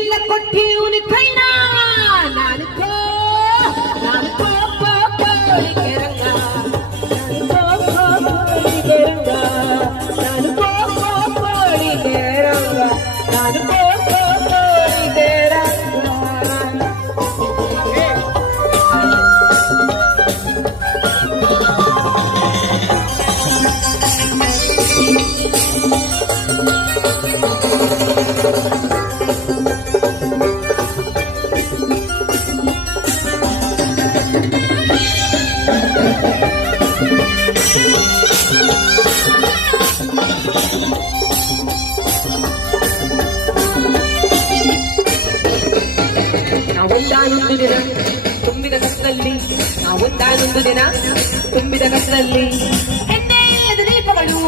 ಎಲ್ಲ ಕೊಟ್ಟಿವ್ನಿ ಕೈನ ನಾನು ಕೋಳಿಗೆ ರಂಗ ನಾನು ಕೋಳಿಗೆ ರಂಗ ನಾನು ಕೋಳಿಗೆ ರಂಗ ನಾವೊಂದಾನೊಂದು ದಿನ ತುಂಬಿದ ಕತ್ತಲಲ್ಲಿ ನಾವೊಂದಾನೊಂದು ದಿನ ತುಂಬಿದ ಕತ್ತಲಲ್ಲಿ ಎಣ್ಣೆ ಇಲ್ಲದ ದೀಪಗಳು